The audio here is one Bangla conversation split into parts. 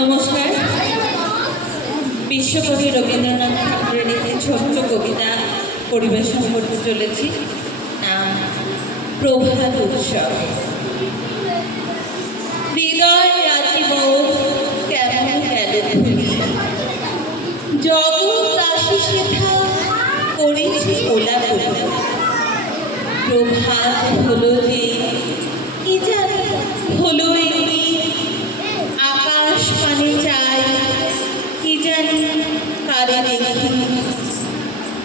নমস্কার। বিশ্বকবি রবীন্দ্রনাথ ঠাকুরের একটি ছোট্ট কবিতা পরিবেশন করতে চলেছি। নাম প্রভাত উৎসব। হৃদয় রাজিব কেমন গেল ভুলি, জগৎ রাশি শেখা করেছি কোলাকুলি। প্রভাত হলো যে কি জানি হলো এমনি, আকাশ পানে চাই কি জানি কারে দেখি।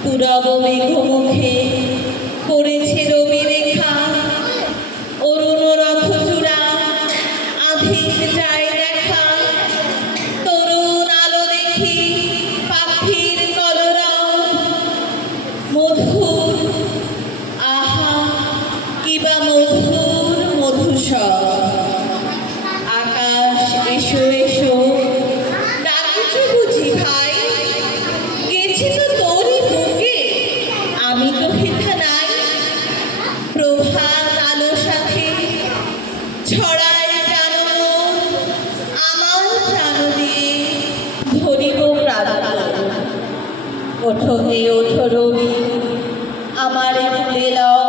পুরব মেঘমুখে করেছে রবি রেখা, অরুণ রথ চূড়া আধিক যায় দেখা। তরুণ আলো দেখি পাখির কলরব, মধুর আহা কিবা মধুর মধুসব। আকাশ এসো এসো ডাকিছ বুঝি ভাই, গেছি তো তোরই বুকে আমি তো হেথা নাই। প্রভাত আলো সাথে ছড়ায় প্রাণ, আমার প্রাণ দিয়ে ধরিব প্রাণ। ওঠো হে ওঠো রবি আমার ফুলে লও,